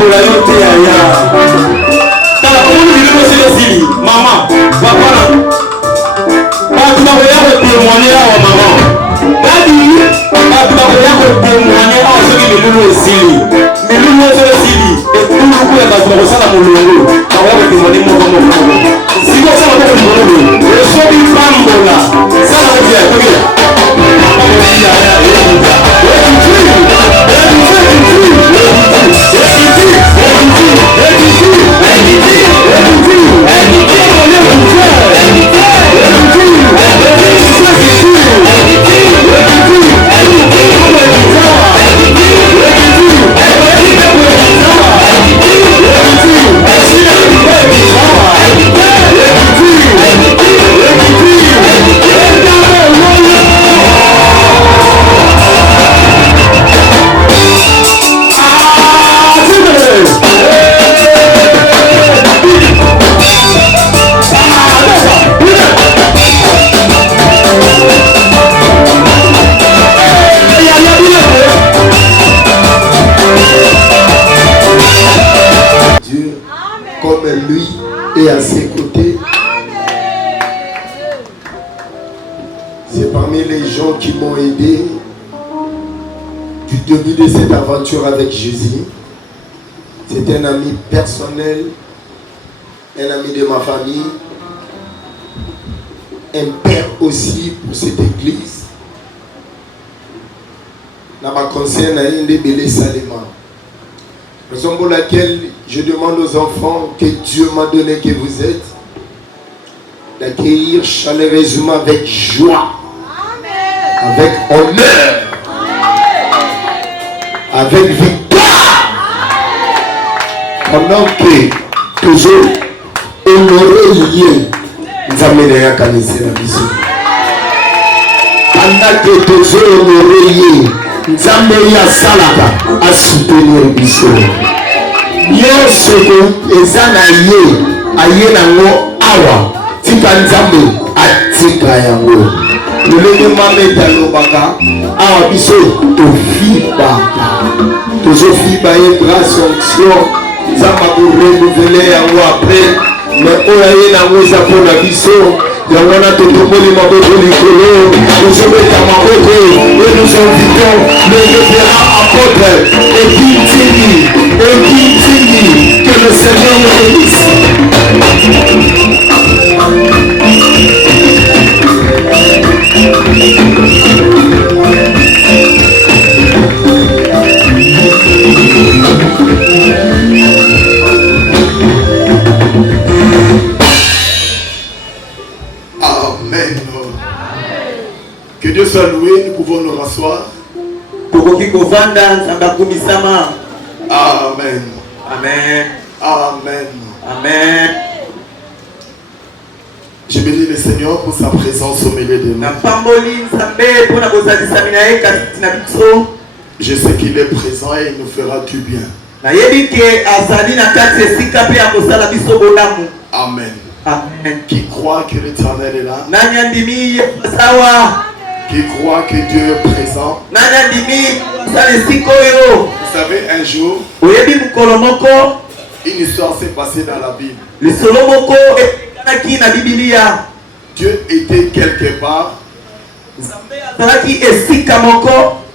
pambola yote yaya. Tala kumuni bilimo sile sili. Mama, papa. Batu ba koya ko témoigner awa mama. Dadi, batu ba koya ko témoigner awa soki milulu esili. Milulu sile sili. Etulu ku ya batu ba kosala mulungu. Awa ko témoigner moko moko. Siko sala ko mulungu. Esobi pambola. Sala ko ya tokia. Et à ses côtés, c'est parmi les gens qui m'ont aidé du début de cette aventure avec Jésus. C'est un ami personnel, un ami de ma famille, un père aussi pour cette église. Dans ma concerne à une des Salema. Raison pour laquelle je demande aux enfants que Dieu m'a donné que vous êtes, d'accueillir chaleureusement avec joie, avec honneur, avec victoire, pendant que toujours honorer lié, nous amener à connaître la mission. Pendant que toujours honorer lié, nous amener à Salaka à soutenir la mission. Yoseko ezana ye aye nango awa tika nzambe atika yango lolenge mameta lobaka awa biso tofibaka tozofiba ye grâce onction nzamba korenouveler yango après mais oyo aye nango eza mpona biso yango wana totokoli maboko likolo tozobeta maboko et nous invitons le révérend apôtre Ebitini, que le Seigneur nous bénisse. Amen. Que Dieu soit loué, nous pouvons nous rasseoir. Amen. Amen. Amen. Amen. Je bénis le Seigneur pour sa présence au milieu de nous. Je sais qu'il est présent et il nous fera du bien. Amen. Amen. Qui croit que l'Éternel est là? Qui croit que Dieu est présent? Vous savez, un jour, une histoire s'est passée dans la Bible. Dieu était quelque part,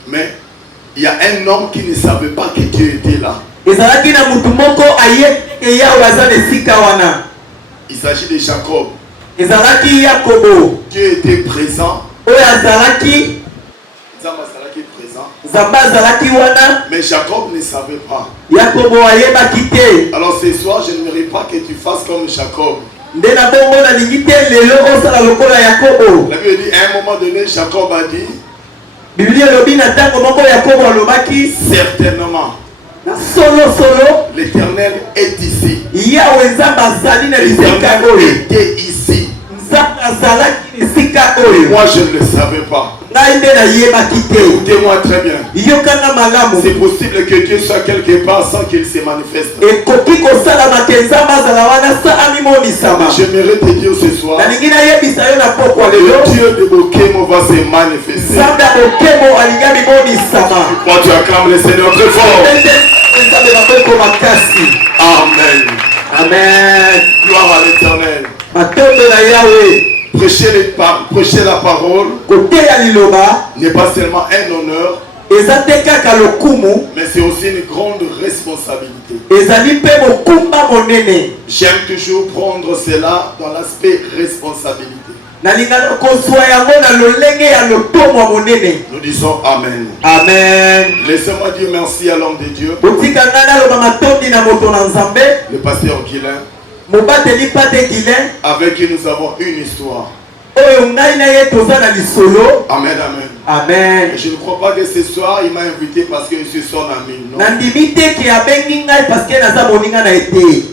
mais il y a un homme qui ne savait pas que Dieu était là. Il s'agit de Jacob. Dieu était présent. Mais Jacob ne savait pas. Alors ce soir, je n'aimerais pas que tu fasses comme Jacob. La Bible dit à un moment donné, Jacob a dit certainement l'Éternel est ici. L'Éternel était ici. Moi je ne le savais pas. Écoutez-moi très bien. C'est possible que Dieu soit quelque part sans qu'il se manifeste. J'aimerais te dire ce soir, le Dieu de Bokemo va se manifester. Moi tu acclames le Seigneur très fort. Amen. Amen. Gloire à l'Éternel. Matondo na Yahweh. Prêcher la parole n'est pas seulement un honneur, mais c'est aussi une grande responsabilité. J'aime toujours prendre cela dans l'aspect responsabilité. Nous disons Amen. Amen. Laissez-moi dire merci à l'homme de Dieu, le pasteur Guilain, avec qui nous avons une histoire. Amen, amen. Amen. Je ne crois pas que ce soir il m'a invité parce que je suis son ami. Non.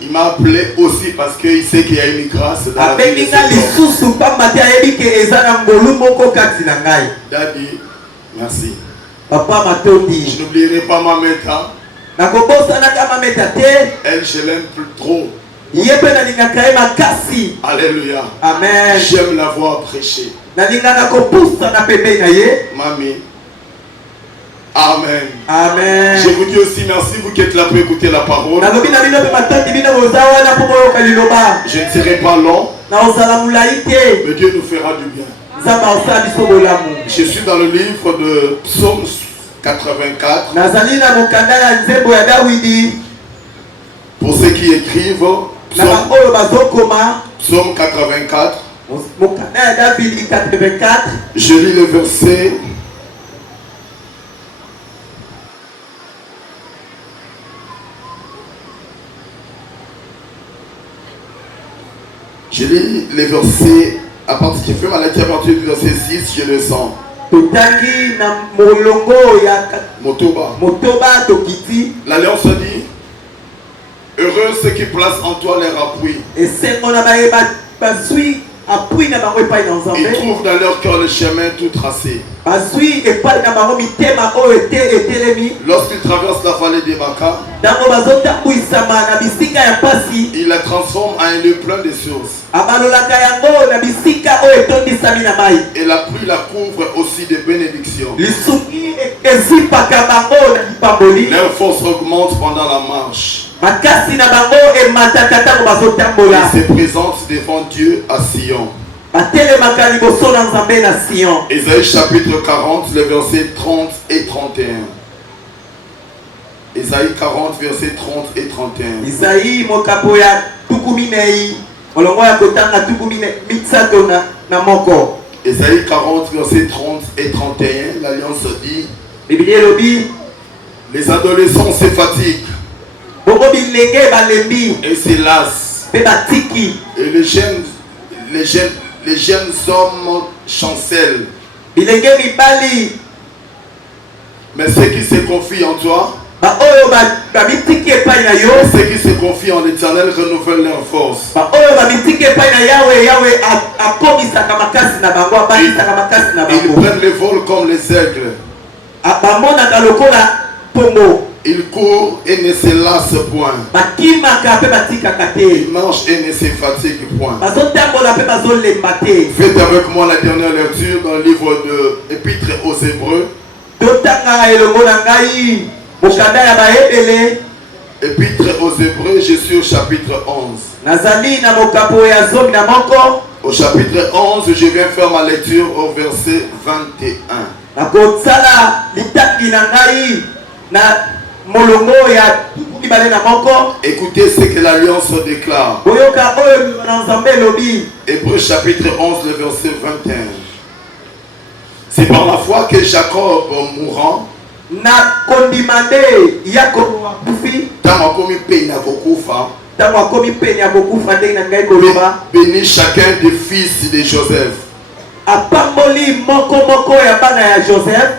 Il m'a appelé aussi parce qu'il sait qu'il y a une grâce dans la vie de cet homme. Daddy, merci. Papa je n'oublierai pas ma mère. Elle, je l'aime plus trop. Alléluia. Amen. J'aime la voir prêcher. Mamie. Amen. Amen. Je vous dis aussi merci, vous qui êtes là pour écouter la parole. Je ne serai pas long, mais Dieu nous fera du bien. Je suis dans le livre de Psaume 84. Pour ceux qui écrivent, Psaume 84. Je lis le verset. Je lis les versets à partir du verset 6, je le sens. Motoba. L'Alliance dit, heureux ceux qui placent en toi leur appui. Ils trouvent dans leur cœur le chemin tout tracé. Lorsqu'ils traversent la vallée des Baka, ils la transforment en un lieu plein de sources. Et la pluie la couvre aussi de bénédictions. Leur force augmente pendant la marche. Ils se présentent devant Dieu à Sion. Ésaïe chapitre 40, les versets 30 et 31. Ésaïe 40, versets 30 et 31. Isaïe mokapoya tukuminei olongoya kotanga tukumine na moko. Ésaïe 40, versets 30 et 31, l'Alliance dit, les adolescents se fatiguent et se lassent, et les jeunes hommes chancellent. Mais ceux qui se confient en toi, ceux qui se confient en l'Éternel renouvellent leur force. Ils prennent le vol comme les aigles. Ils courent et ne se lassent point. Ils marchent et ne se fatiguent point. Faites avec moi la dernière lecture dans le livre de Épître aux Hébreux. Épître aux Hébreux, je suis au chapitre 11. Au chapitre 11, je viens faire ma lecture au verset 21. Écoutez ce que l'Alliance déclare. Hébreux chapitre 11, le verset 21. C'est par la foi que Jacob mourant, bénit chacun des fils de Joseph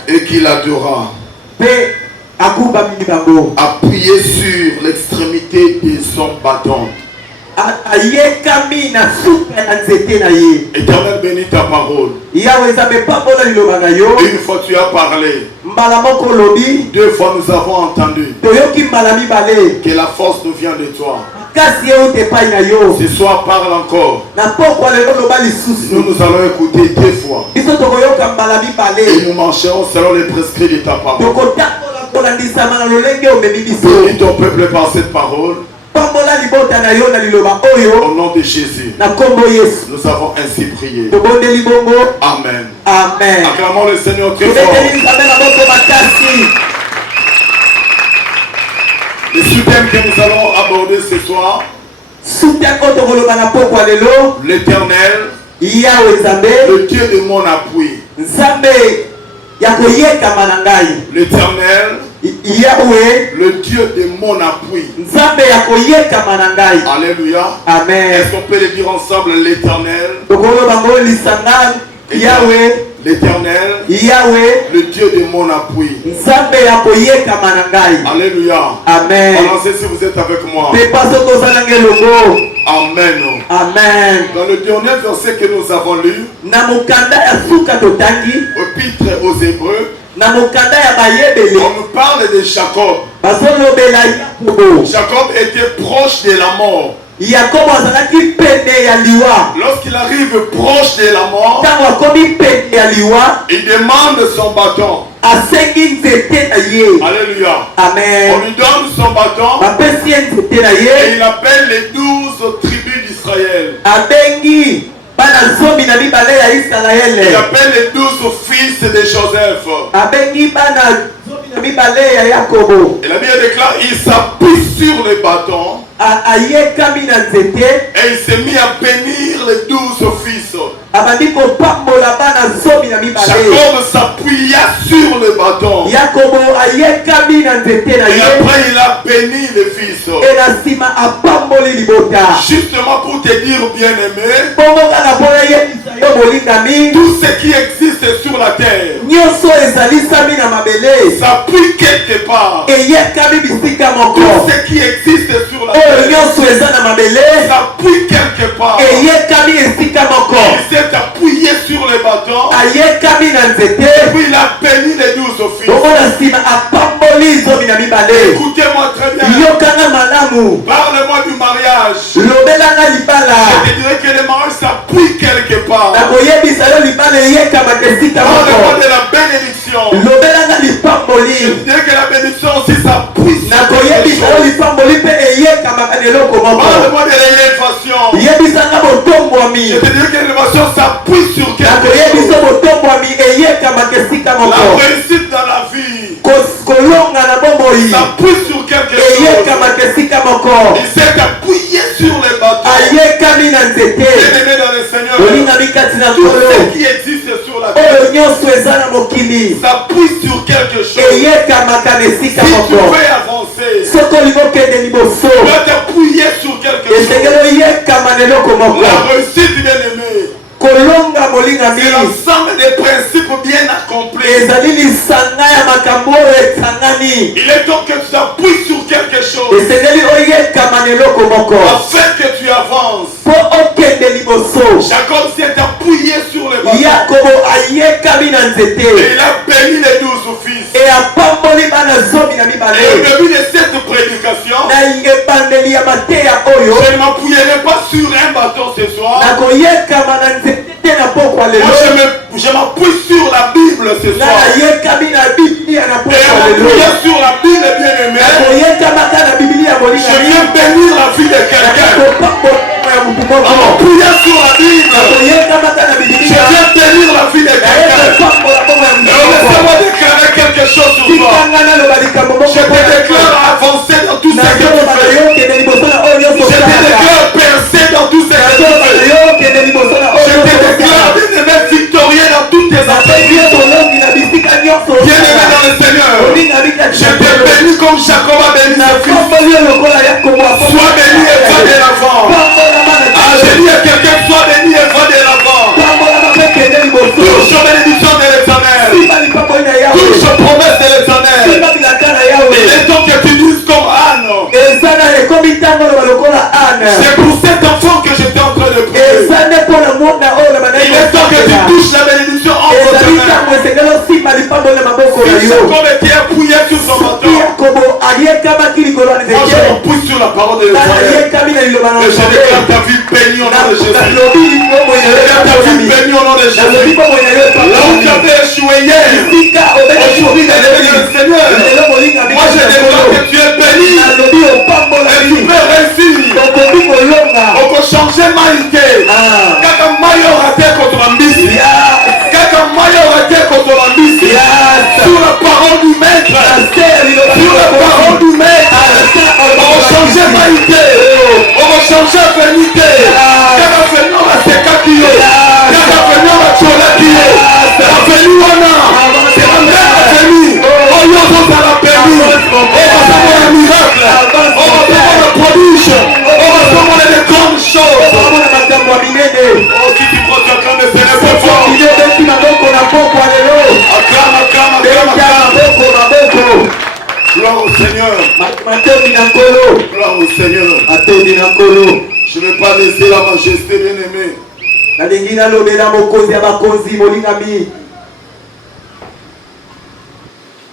et qu'il adora, appuyé sur l'extrémité de son bâton. Éternel, bénis ta parole. Une fois tu as parlé, deux fois nous avons entendu que la force nous vient de toi. Ce soir parle encore. Nous allons écouter deux fois et nous marcherons selon les prescrits de ta parole. Bénis ton peuple par cette parole. Au nom de Jésus, nous avons ainsi prié. Amen. Amen. Acclamons le Seigneur très fort. Le sous-thème que nous allons aborder ce soir, l'Éternel, le Dieu de mon appui. L'Éternel, le Dieu de mon appui. Alléluia. Amen. Est-ce qu'on peut le dire ensemble? L'Éternel, l'Éternel, le Dieu de mon appui. Alléluia. Amen. Balancez si vous êtes avec moi. Amen. Amen. Dans le dernier verset que nous avons lu, épître aux Hébreux, on nous parle de Jacob. Jacob était proche de la mort. Lorsqu'il arrive proche de la mort, il demande son bâton. Alléluia. Amen. On lui donne son bâton et il appelle les 12 tribus d'Israël. Il appelle les 12 fils de Joseph. Et la Bible déclare, il s'appuie sur le bâton et il s'est mis à bénir les 12 fils. Jacob s'appuya sur le bâton et après il a béni les fils. Justement pour te dire, bien-aimé, tout ce qui existe sur la terre s'appuie quelque part. Tout ce qui existe sur la terre s'appuie quelque part. Il s'est appuyé sur le bâton et puis il a béni les 12 fils. Écoutez-moi très bien. Parle-moi du mariage. Je te dirais que le mariage s'appuie quelque part. Parle-moi de la bénédiction. Je te dirais que la bénédiction aussi s'appuie sur quelque chose. Parle-moi de l'élévation. Je te dirais que l'élévation s'appuie sur quelque chose. La réussite dans la vie s'appuie sur quelque chose. Il s'est appuyé sur les bâtons. Bien-aimé dans le Seigneur, tout ce qui existe sur la terre s'appuie sur quelque chose. Si tu veux avancer, tu dois t'appuyer sur quelque chose. La réussite, bien-aimé, c'est l'ensemble des principes bien accomplis. Il est temps que tu t'appuies sur quelque chose afin que tu avances. Jacob s'est appuyé sur le bâton et il a béni les 12 fils. Et au début de cette prédication, je ne m'appuierai pas sur un bâton ce soir. Je m'appuie sur la Bible ce soir. Et en m'appuyant sur la Bible, bien-aimé, je viens bénir la vie de quelqu'un. En m'appuyant sur la Bible, je viens bénir la vie de quelqu'un. Laissez-moi déclarer quelque chose sur toi. Je te déclare avancer dans tout ce que tu fais. Je te déclare percer dans tout ce que tu fais. Je te déclare victorieux dans toutes tes affaires. Bien-aimé dans le Seigneur, je te bénis comme Jacob a béni sa fille. Sois béni et va de l'avant. Ah, j'ai dit à quelqu'un, sois béni et va de l'avant. Touche aux bénédictions de l'Éternel. Touche aux promesses de l'Éternel. Il est temps que tu dises comme Anne. C'est pour cet enfant que j'étais en train de prier. Il est temps que tu touches la bénédiction entre tes mains. Si Jacob était appuyé sur son bâton, moi je m'appuie sur la la parole de l'Éternel. Et je déclare ta vie bénie au nom de Jésus. Je déclare ta vie bénie au nom de Jésus. Là où tu avais échoué hier, aujourd'hui tu es béni le Seigneur. Moi je déclare que tu es béni. Et tu peux réussir. On peut changer maïté. Kaka mayo raté contre la mbisi. Kaka mayo raté contre la mbisi. Sur la parole du maître. Sur la parole du maître. On va changer maïté. On va changer vénité. Kaka venir la sekakio. Kaka venir la cholakio. La venu wana. C'est la même venue. On y a la permis. On va savoir un miracle. On va savoir le prodige. On va savoir les grandes choses. Oh, si tu crois qu'acclame le Seigneur pour fort. Acclame, acclame, acclame, acclame. Gloire au Seigneur. Gloire au Seigneur. Je ne vais pas laisser la majesté bien-aimée.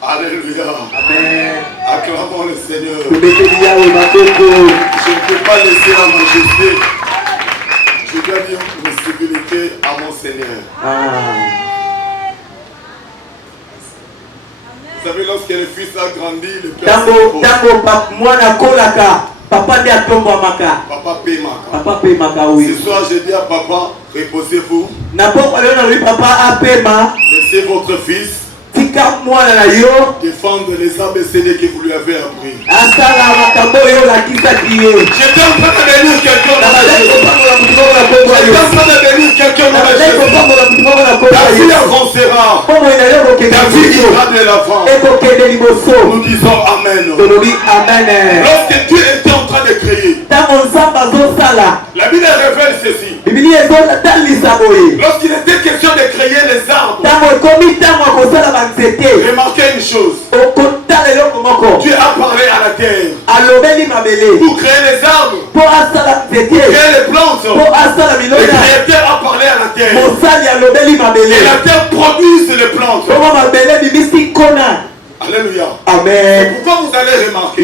Alléluia. Amen. Acclamons le Seigneur. Je Je ne peux pas laisser la majesté. Je dois dire une sécurité à mon Seigneur. Vous savez, lorsque le fils a grandi, le père Papa paie Maka. Ce soir, je dis à papa, reposez-vous. Laissez votre fils défendre les ABCD que vous lui avez appris. J'étais en train de bénir quelqu'un Ta vie avancera. Ta vie ira de l'avant. Nous disons Amen. Lorsque Dieu était en train de créer, la Bible révèle ceci. Lorsqu'il était question de créer les arbres, remarquez une chose. Dieu a parlé à la terre pour créer les arbres, pour créer les plantes. Le Créateur a parlé à la terre et la terre produit les plantes. Alléluia. Amen. Pourquoi vous allez remarquer,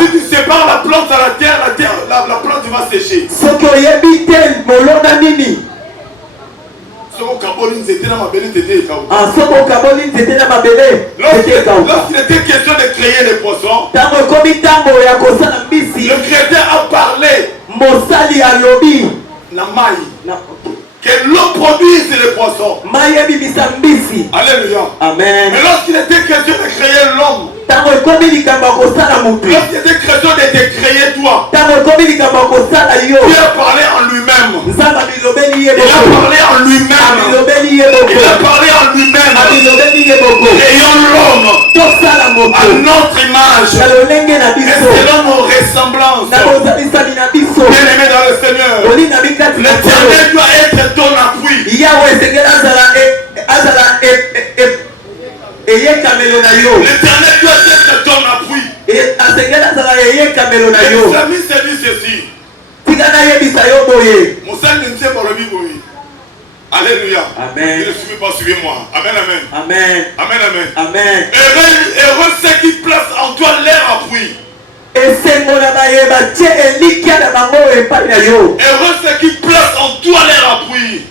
si tu sépares la plante à la terre, la plante va sécher. Lorsqu'il était question de créer les poissons, le Créateur a parlé que l'eau produise les poissons. Alléluia. Amen. Mais lorsqu'il était question de créer l'homme, lorsqu'il était question de te créer toi, Dieu a parlé en lui-même. Il a parlé en lui-même. Il a parlé en lui-même. Ayons l'homme à notre image et selon nos ressemblances. Bien-aimé dans le Seigneur, l'Éternel doit être ton appui. L'Éternel doit être ton appui. Les amis se disent ceci. Alléluia. Amen. Ne suivez pas, suivez-moi. Amen, amen. Amen. Amen, amen. Amen. Heureux ceux qui placent en toi leur appui. Heureux ceux qui placent en toi leur appui.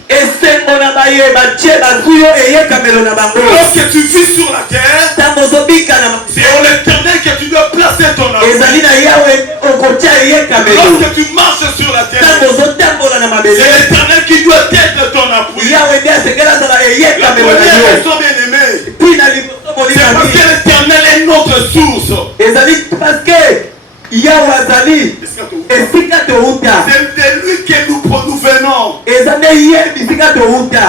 Lorsque tu vis sur la terre, c'est en l'Éternel que tu dois placer ton appui. Lorsque tu marches sur la terre, c'est l'Éternel qui doit être ton appui. La première raison, bien-aimée, c'est parce que l'Éternel est notre source. C'est de lui que nous venons.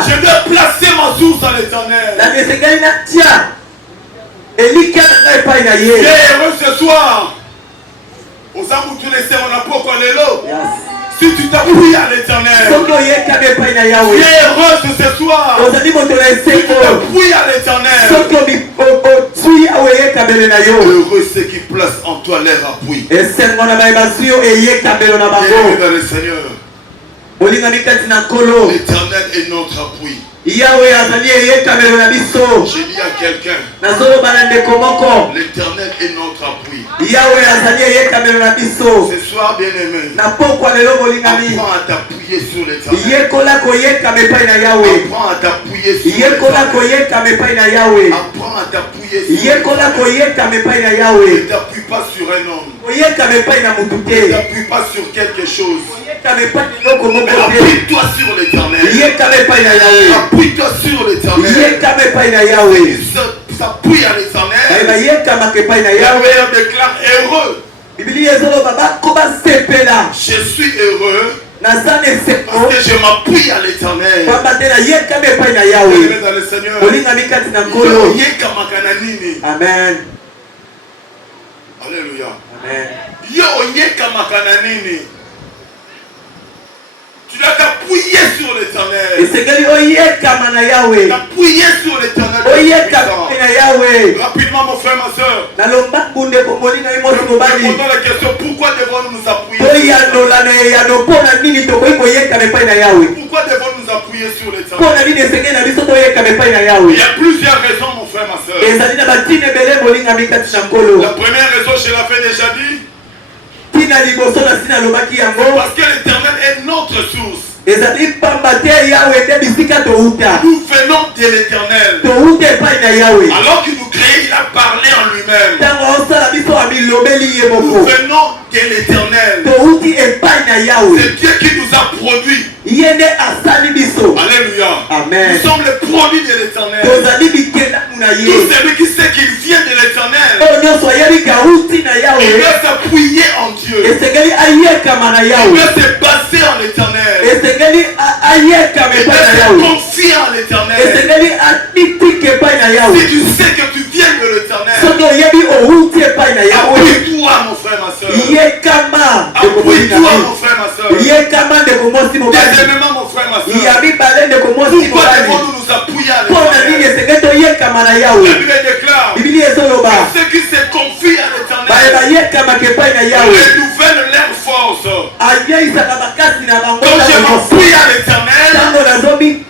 Je dois placer ma source en l'Éternel. Viens heureux ce soir. Si tu t'appuies à l'Éternel, viens heureux ce soir. Si tu t'appuies à l'Éternel, heureux ceux qui placent en toi leur appui. Viens dans le Seigneur. L'Éternel est notre appui. Yahweh azali yekamelo na biso. J'ai dit à quelqu'un, Nazolo balande komoko. l'Éternel est notre appui. Yahweh azali yekamelo na biso. Ce soir, bien-aimé, Na pokwa lelo bolingami. apprends à t'appuyer sur l'Éternel. Yekola koyekame pai na Yahweh. Apprends à t'appuyer sur Yekola l'Éternel. koyekame pai na Yahweh. Apprends à t'appuyer sur Yekola l'Éternel. koyekame pai na Ne Yahweh. t'appuie pas sur un homme. Koyekame pai na mutu Ne te. t'appuie pas sur quelque chose. Koyekame pai na loko moko Mais te. appuie-toi sur l'Éternel. Yekame pai na Yahweh. Appuie-toi sur l'Éternel. Yekame pai na Yahweh. Il s'appuie à Baiba l'Éternel. yekamake pai na Yahweh. Yahweh déclare heureux. Biblia ezoloba bakoba sepela. Je suis heureux Naza na eseko. parce que je m'appuie à l'Éternel. Pamba te na yekame pai na Yahweh. Bien-aimé dans le Seigneur. Olingami kati na Yo nkolo. oyekamaka na nini? Amen. Alléluia. Amen. Yo oyekamaka na nini? Tu dois t'appuyer sur l'Éternel. Esengeli oyekama na Yahweh. T'appuyer sur l'Éternel. Oyekama na Yahweh. Rapidement, mon frère, ma soeur. Nalomba kunde komolinga imosi mobali. Répondons à la question, pourquoi devons-nous nous appuyer? Toyanola na eyano mpona nini tokoki koyekama epai na Yahweh. Pourquoi devons-nous nous appuyer sur l'Éternel? Mpona nini esengeli na biso toyekama epai na Yahweh. Il y a plusieurs raisons, mon frère, ma soeur. Ezali na batina ebele molingami kati na nkolo. La première raison, je l'avais déjà dit, Tina liboso na sina alobaki yango. parce que l'Éternel est notre source. Ezali pamba te Yahweh nde bisika touta. Nous venons de l'Éternel. Touta epai na Yahweh. Alors qu'il nous crée, il a parlé en lui-même. Ntango osala biso amilobeli ye Nous moko. venons de l'Éternel. Touti epai na Yahweh. C'est Dieu qui nous a produits. Ye nde asali biso. Alléluia. Amen. Nous sommes les produits de l'Éternel. Tozali bikelamu na Tout ye. celui qui sait qu'il vient de l'Éternel, Oyo nyonso ayebi kauti na il Yahweh. doit s'appuyer en Dieu. Esengeli ayekama na Il Yahweh. doit se baser en l'Éternel. Esengeli ayekama Il epai doit na se Yahweh. confier en l'Éternel. Esengeli atitike epai na Yahweh. Si tu sais que tu viens de l'Éternel, Soki oyebi outi epai na Yahweh. appuie-toi, mon frère, ma soeur. Yekama ndeko Appuie-toi, mobali. mon frère, ma soeur. Yekama ndeko mosi mobali. Deuxièmement, mon frère, ma soeur. Ya mibale ndeko mosi Pourquoi mobali. devons-nous nous appuyer à Mpona nini l'Éternel? esengeli toyekama na La Yahweh. Bible déclare Biblia ezoloba. que ceux qui se confient à Baye l'Éternel bayekamaka epai na Yahweh. renouvellent leur force. Ayeisaka makasi na bango Quand je ntango nyonso. m'appuie à l'Éternel, Ntango nazobi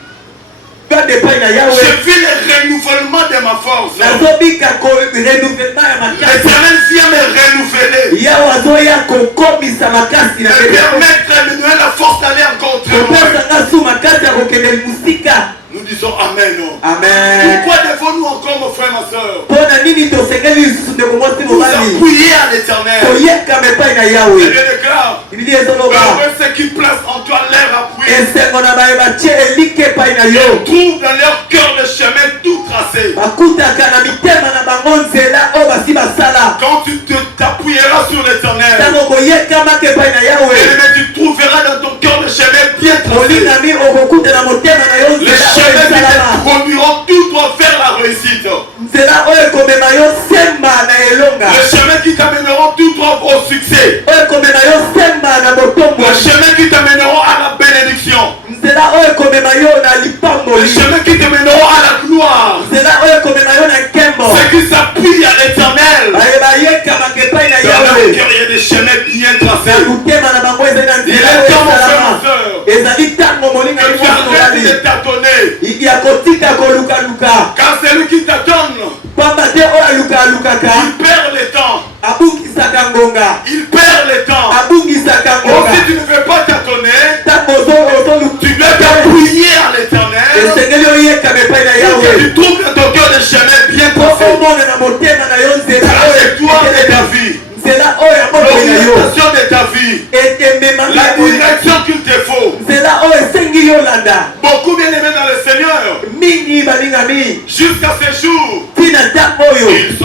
gade epai na Yahweh. je vis le renouvellement de ma force. nazobika renouvellement ya makasi. L'Éternel vient me renouveler, yawe azoya kokomisa makasi na me permettre de me donner la force d'aller encore très loin. kopesanga su makasi ya kokende musika. Nous disons Amen. Amen. Pourquoi devons-nous encore, mon frère, ma soeur, mpona nini tosengeli lisusu ndeko mwasi nous mobali appuyer à l'Éternel? koyekama epai na Je yawe. déclare, biblia ezoloba heureux ceux qui placent en toi leur appui, esengo na baye batie elike epai na yo trouvent dans leur cœur le chemin tout tracé. bakutaka na mitema na bango nzela oyo basi basala. Quand tu t'appuieras sur l'Éternel, ntango koyekamaka epai na yawe tu trouveras dans ton cœur le chemin bien tracé. olingami okokuta na motema na yo Le nzela oyo chemin qui esalama, te conduira tout droit vers la réussite. nzela oyo ekomema yo semba na elonga, Le chemin qui t'amènera tout droit au succès. oyo ekomema yo semba na botombo, Le chemin qui t'amènera à la bénédiction. nzela oyo ekomema yo na Le lipamboli, chemin qui t'amènera à la gloire. nzela oyo ekomema yo na nkembo. Ceux qui s'appuient à l'Éternel. baye bayekamaka epai na Dans leur yawe cœur, il y a des chemins bien na tracés. motema na bango ezali na Il nzela est oyo temps, mon frère, esalama. ma soeur, ezali ntango moninga que tu mwasi arrêtes mobali de tâtonner. ya kotika kolukaluka, Car celui qui t'attend, pamba te oyo alukalukaka il perd le temps. abungisaka ngonga, Il perd le temps. abungisaka Oh, ngonga. si tu ne veux pas tâtonner, ntango tu dois t'appuyer à l'Éternel. esengeli oyekama epai na Pour que yawe tu trouves dans ton cœur des chemins bien po tracés. omona na motema na yo nzela Trajectoire de ta oyo vie. nzela oyo ya mokili na yo L'orientation de ta vie. etememaka La direction qu'il te faut. nzela oyo esengi yolanda. Beaucoup bien aimés dans le Seigneur. mingi balingami Jusqu'à ce jour, ntina ntango oyo ils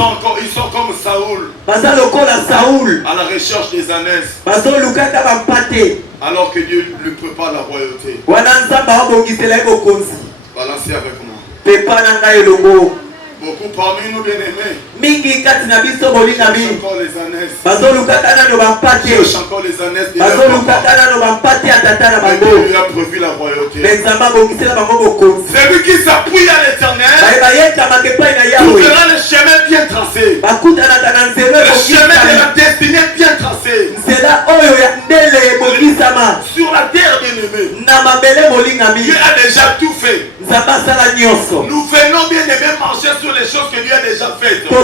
sont comme Saoul baza lokola Saul, à la recherche des ânesses, bazolukaka bampate alors que Dieu lui prépare la royauté. wana nzambe abongisela ye bokonzi. Balancez avec moi. pepa na ngai elongo Beaucoup parmi nous bien aimés mingi kati na biso cherchent bolingami encore les ânesses. bazolukaka nano bampate, Cherchent encore les ânesses de leur papa. bazolukaka nano bampate ya tata na Mais bango, Dieu lui a prévu la royauté. me nzambe abongisela bango bokonzi. Celui qui s'appuie à l'Éternel baye bayekamaka epai na yawe trouvera le chemin bien tracé. bakutanaka na nzela Le chemin de la ebongisama, destinée bien tracé. nzela oyo ya ndele ebongisama Sur la terre bien aimée. na mabele bolingami. Dieu a déjà tout fait. Nous venons bien aimé marcher sur les choses que Dieu a déjà faites. Nous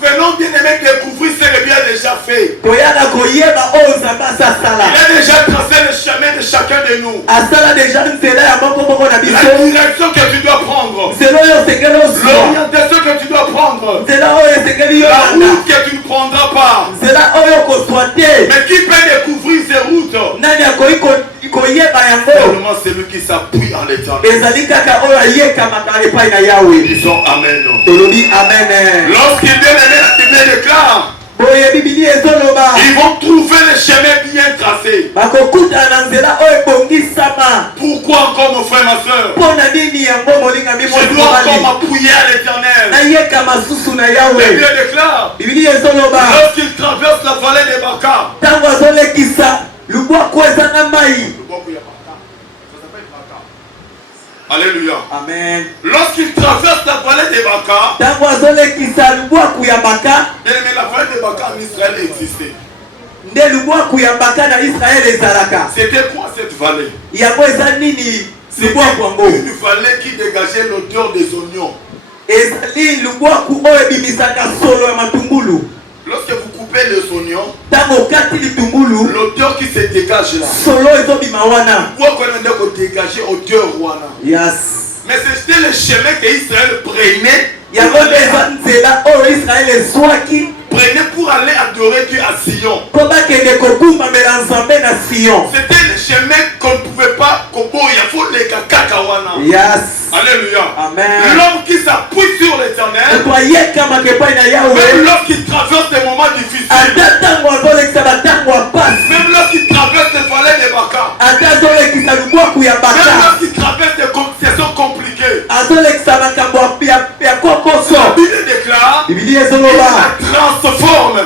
venons bien aimé découvrir ce que Dieu a déjà fait. Il a déjà tracé le chemin de chacun de nous. La direction que tu dois prendre. L'orientation que tu dois prendre. La route que tu ne prendras pas. Mais qui peut découvrir ces routes? Seulement celui qui s'appuie en l'éternel. Disons Amen. Lorsqu'il vient aimer, la Bible déclare, ils vont trouver le chemin bien tracé. Pourquoi encore mon frère, ma soeur? Je dois encore m'appuyer à l'éternel. La Bible déclare, lorsqu'il traverse la vallée des Baka, alléluia. Amen. Lorsqu'il traverse la vallée des Baka, bien aimé, la vallée des Baka en Israël existait. C'était quoi cette vallée? C'était une vallée qui dégageait l'odeur des oignons. Lorsque vous coupez les oignons, l'odeur qui se dégage là, pourquoi on a dégagé l'odeur wana? Yes. Mais c'était le chemin que Israël prenait pour aller adorer Dieu à Sion. C'était le chemin qu'on ne pouvait pas. Yes. Alléluia. Amen. L'homme qui s'appuie sur l'éternel, même lorsqu'il traverse des moments difficiles, même lorsqu'il traverse des vallées de Baka, même lorsqu'il traverse des situations compliquées, la Bible déclare, il la transforme.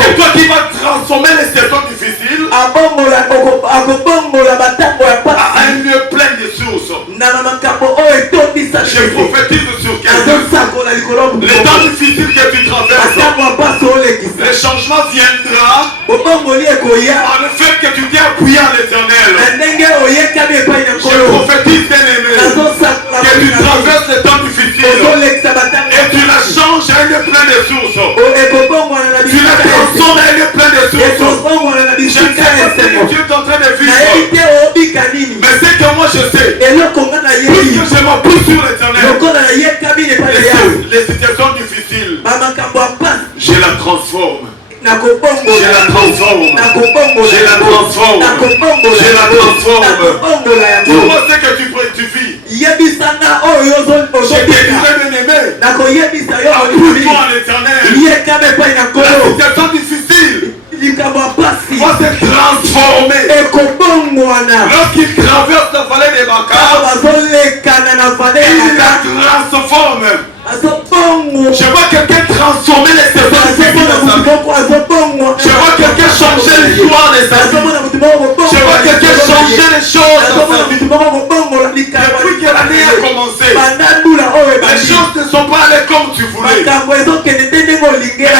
C'est toi qui vas transformer les situations difficiles à un lieu plein de sources. Je prophétise sur quelqu'un. Les temps difficiles que tu traverses, le changement viendra en le fait que tu t'es appuyé en l'éternel. Je prophétise, bien-aimé, que tu traverses les temps difficiles et tu la changes à un lieu plein de sources. Tu la transformes à un lieu plein de sources. Je ne sais pas ce que tu es en train de vivre, mais c'est que moi je sais, puisque je m'appuie sur l'éternel, les situations difficiles, je la transforme. Je la transforme. Je la transforme. Je la transforme. Tout ce que tu vis, je te dirai, bien-aimé, appuie-toi en l'éternel. La situation difficile va se transformer. Lorsqu'il traverse la vallée des Baka, il la transforme. Je vois quelqu'un transformer les saisons de sa vie. Je vois quelqu'un changer l'histoire de sa vie. Je vois quelqu'un changer les choses dans sa vie. Depuis que l'année a commencé, les choses ne sont pas allées comme tu voulais.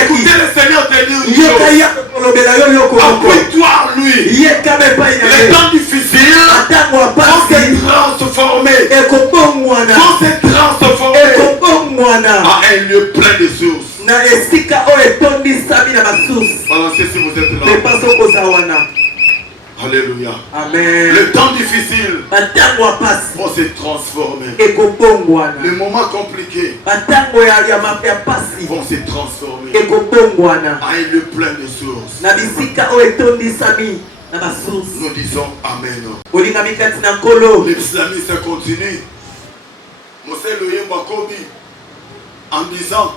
Écoutez le Seigneur te dire une chose. Appuie-toi en lui. Les temps difficiles vont se transformer. Vont se transformer à un lieu plein de sources. Balancez si vous êtes là. Alléluia. Amen. Le temps difficile vont se transformer. Les moments compliqués vont se transformer à un lieu plein de sources. Nous disons Amen. Les psalmistes continuent. Mosé Loye Bakobi en disant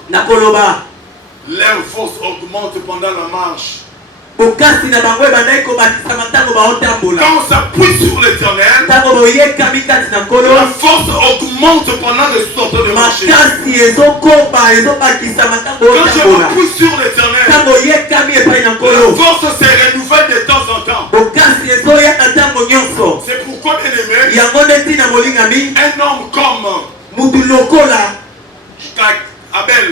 leur force augmente pendant la marche. Quand on s'appuie sur l'éternel, la force augmente pendant le sorte de marcher. Quand je m'appuie sur l'éternel, la force se renouvelle de temps en temps. C'est pourquoi, bien-aimé, un homme comme Abel,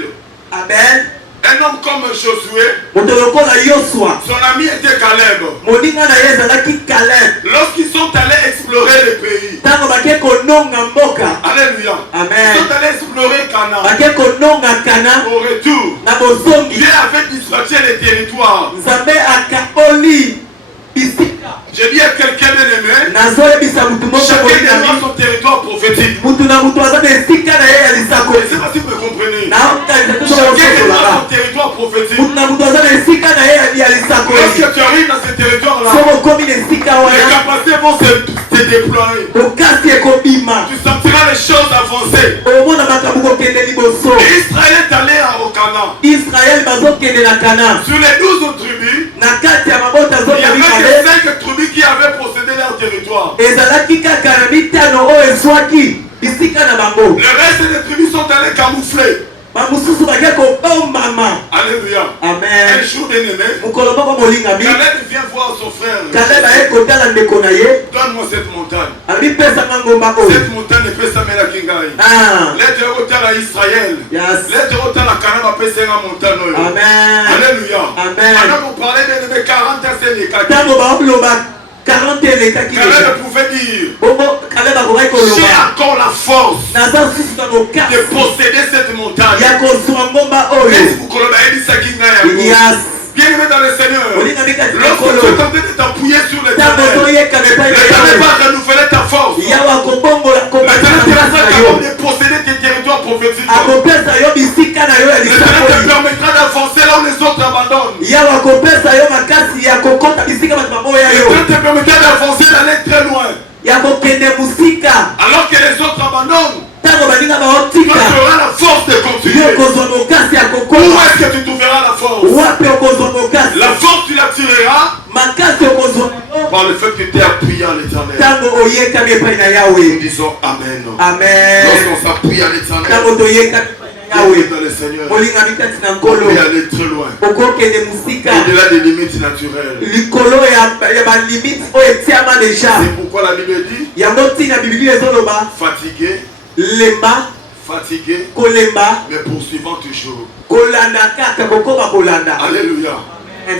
un homme comme comme Josué, Yosua. son ami était Caleb. Moninga na yezalaki Caleb. Lorsqu'ils sont allés explorer le pays, Tango bake kononga mboka. alléluia, Amen. ils sont allés explorer Canaan. Bake kononga Kana. Au retour, Na bozongi. Dieu avait dispatché les territoires. Nzambe akaoli bisika. Je dis à quelqu'un bien-aimé, Nazoyebisa mutu moko chacun bolinga a mingi. son territoire prophétique. Mutu na mutu aza na esika na ye ya lisako. Je ne sais pas si vous me comprenez. Naokanisa tu Chacun a sokolaka. son territoire prophétique. Mutu na mutu aza na esika na ye ya lisako. Lorsque tu arrives dans ce territoire-là, Soko komi na esika les wana. capacités vont se déployer. Okasi ekobima. Tu sentiras les choses avancer. Omona makambo kokende liboso. Et Israël est allé au Canaan. Israel bazokende na Kana. Sur les 12 tribus, Na kati ya mabota il zote n'y ya avait mikabe. que 5 tribus qui avaient possédé leur territoire. Ezalaki kaka na mitano oyo ezwaki bisika na bango. Le reste des tribus sont allés camoufler. Bamosusu bake kobombama. Alléluia. Un Amen. jour bien-aimé, Mokolo moko molingami. Caleb vient voir son frère. Caleb aye kotala ndeko na ye. Donne-moi cette montagne. Abipesanga ngomba oyo. Cette montagne epesamela kingai. Ah. Lete okotala Israël. Yes. Lete okotala Canaan bapesenga montagne oyo. Amen. Alléluia. Amen. Maintenant vous parlez bien-aimé 40 ans c'est les kaki. Tango baoloba 40 elekaki deja. Caleb pouvait dire, Bongo Caleb akokaki j'ai koloba. encore la force Naza susu na de mokasi posséder cette montagne. ya kozwa ngomba oyo. Est-ce que vous connaissez Ebisaki Naya? Yes. Bien-aimé dans le Seigneur, Olingami kati na lorsque tu kolo. es tenté de t'appuyer sur Tango l'Éternel, toyeka mepai na l'Éternel yawe. va renouveler ta force. Yawa kobongola L'Éternel kobatisa te grâce sera na capable yo. de posséder tes territoires prophétiques. Akopesa yo bisika na yo ya L'Éternel te lisakoli. permettra d'avancer là où les autres abandonnent. Yawa kopesa yo makasi ya kokota bisika bato baboya yo. L'Éternel te permettra d'avancer, d'aller très loin. Ya kokende musika. Alors que les autres abandonnent, Tango baninga toi baotika. tu auras la force de Yo continuer. kozwa mokasi ya Où kokota. est-ce que tu trouveras la force? Wapi okozwa mokasi. La force tu la tireras Makasi okozwa par le fait que tu es appuyé à l'Éternel. tango oyekami epai na Nous yawe. disons Amen. Amen. Lorsqu'on s'appuie à l'Éternel, Tango toyekami epai na on est yawe. dans le Seigneur, Molingami kati na on nkolo. peut aller très loin. Okokende musika. Au-delà des limites naturelles. Likolo ya balimite oyo etiama deja. C'est pourquoi la Bible dit Yango ntina bibili ezoloba fatigué, lemba fatigué, kolemba mais poursuivant toujours. kolanda kaka kokoma kolanda. Alléluia.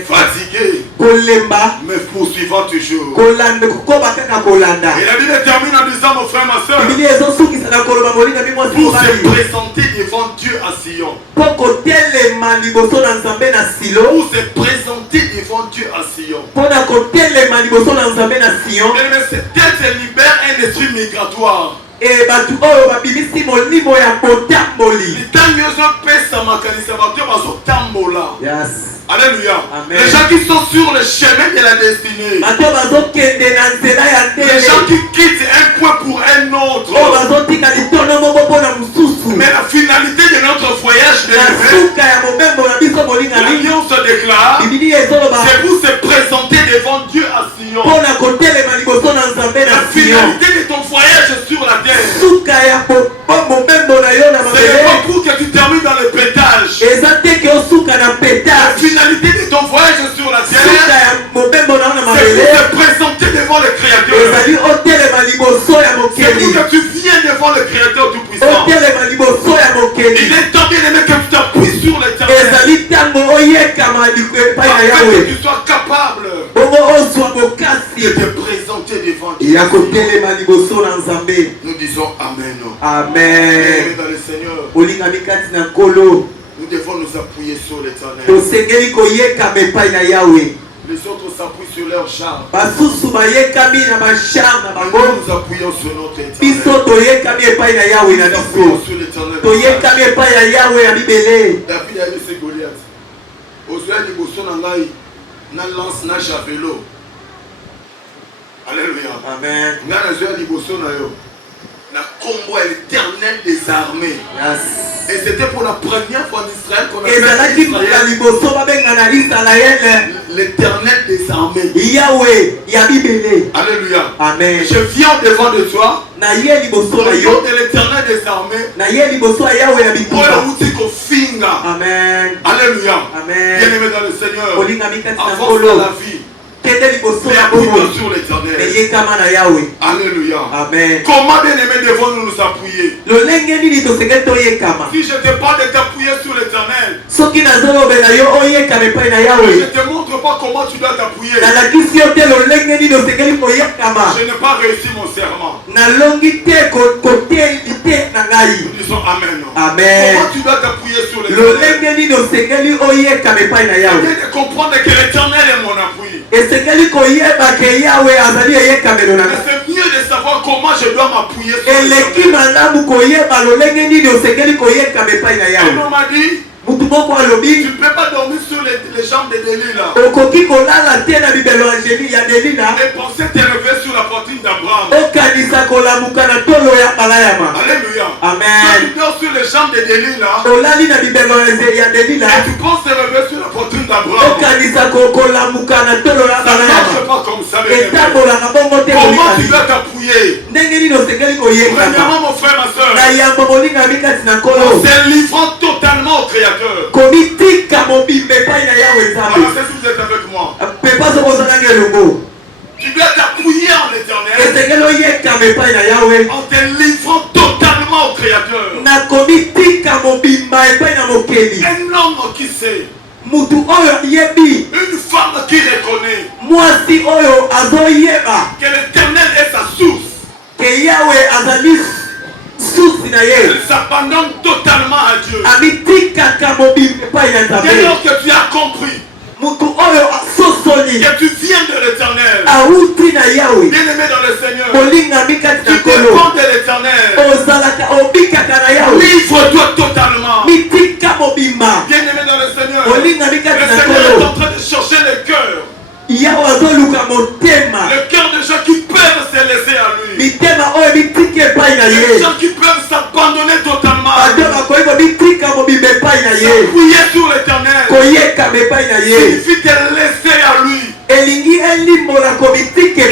Fatigué, Kolemba mais poursuivant toujours. kolanda kokoma kaka kolanda. Et la Bible termine en disant, mon frère, ma soeur, Bibili ezosukisa na koloba molingami mwasi pour se mobali. présenter devant Dieu à Sion. Po kotelema liboso na nzambe na silo. Pour se présenter devant Dieu à Sion. Mpona kotelema liboso na nzambe na Sion. Mais cette tête libère un esprit migratoire. E batu oyo babimisi molimo ya kotamboli. Litangi ozopesa makanisa bato bazotambola. Yes. Alléluia. Amen. Les gens qui sont sur le chemin de la destinée. Bato bazokende na nzela ya Les gens ndele. qui quittent un point pour un autre. Oyo bazotika litono moko mpona mosusu. Mais la finalité de notre voyage de Na suka ya mobembo na biso molingami. l'Alliance se déclare, Bibili ezoloba c'est pour se présenter devant Dieu à Sion. mpona kotelema liboso na nzambe La na Sion. finalité de ton voyage sur la terre, Suka ya mobembo na yo na ce n'est pas mabele. pour que tu termines dans le pétage. Eza te ke osuka na La petage. finalité de ton voyage sur la Suka terre, ya mobembo na yo na c'est pour mabele. te présenter devant le Créateur. Ezali otelema liboso ya C'est pour mokeli. que tu viennes devant le Créateur Tout-Puissant. Otelema liboso ya Il mokeli. est temps bien aimé que tu t'appuies sur l'Éternel. Ezali ntango oyekama epai na Afin que yawe. tu sois capable Bongo ozwa de mokasi te présenter devant Dieu. ya kotelema liboso na nzambe. Nous disons Amen. Amen. Dans le Seigneur, Olingami kati na nkolo. nous devons nous appuyer sur l'Éternel. Tosengeli koyekama epai na yawe. Les autres s'appuient sur leur char. Basusu bayekami na bashar na Nous bango. nous appuyons sur notre Biso Éternel. toyekami epai na yawe na Nous appuyons biso. sur l'Éternel. Toyekami epai ya yawe ya bibele. David a laissé Goliath. Ozwa liboso na ngai na lance na javelot. Alléluia. Amen. Nga nazwa liboso na yo na kombo ya l'Éternel des armées. Yes. Et c'était pour la première fois en Israël qu'on Ezalaki appelle na Israël liboso babenga na Israël l'Éternel des armées. Yawe ya bibele. Alléluia. Amen. Je viens devant de toi Na ye liboso au na nom yo. de l'Éternel des armées. Na ye liboso ya yawe ya Pour la bibele. boutique au finga. Amen. Alléluia. Amen. Bien-aimé dans le Seigneur. Olingami kati na Avance dans nkolo. la vie. Mais appuie-toi sur l'éternel. Alléluia. Amen. Comment bien aimé devons-nous nous appuyer? Si je te parle de t'appuyer sur l'éternel, je ne te montre pas comment tu dois t'appuyer. Je n'ai pas réussi mon serment. Nous disons Amen. Amen. Comment tu dois t'appuyer sur l'éternel? C'est de comprendre que l'éternel est mon appui. Mais c'est mieux de savoir comment je dois m'appuyer sur l'éternel. Et on m'a dit, tu ne peux pas dormir sur les jambes de Delilah et penser te lever sur la poitrine d'Abraham. Alléluia. Amen. Si tu dors sur les jambes de Delilah et tu penses te lever sur la poitrine d'Abraham, ça ne marche pas comme ça. Comment tu dois t'appuyer? Premièrement, mon frère, ma soeur, en se livrant totalement au Créateur. Voilà, c'est si vous êtes avec moi. Tu dois t'appuyer en l'éternel en te livrant totalement au Créateur. Un homme qui sait, une femme qui reconnaît que l'éternel est sa source. Elle s'abandonne totalement à Dieu. Dès lors que tu as compris que tu viens de l'éternel, bien-aimé dans le Seigneur, tu dépends de l'éternel. Livre-toi totalement. Bien-aimé dans le Seigneur, le Seigneur est en train de chercher le cœur. Le cœur de gens qui peuvent se laisser à lui. Les gens qui peuvent s'abandonner totalement à lui. S'appuyer sur l'éternel signifie te laisser à lui.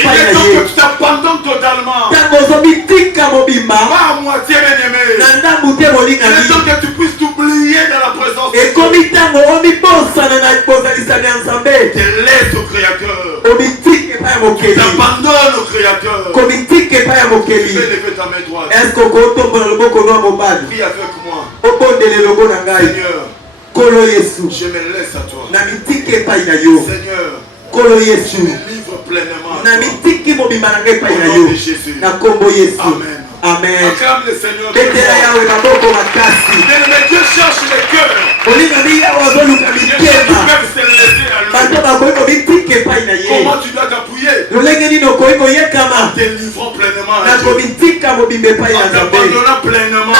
Il est temps que tu t'abandonnes totalement. Pas à moitié, bien-aimé. Il est temps que tu puisses t'oublier dans la présence de Dieu. Te laisse au Créateur. Tu t'abandonnes au Créateur. Tu peux lever ta main droite. Prie avec moi. Seigneur, je me laisse à toi. Seigneur, je me livre pleinement à toi. Au nom de Jésus. Amen. Amen. Acclame le Seigneur. Bien-aimé, Dieu cherche le cœur. Les gens qui peuvent se laisser à lui. Comment tu dois t'appuyer? En te livrant pleinement à Dieu. En t'abandonnant pleinement.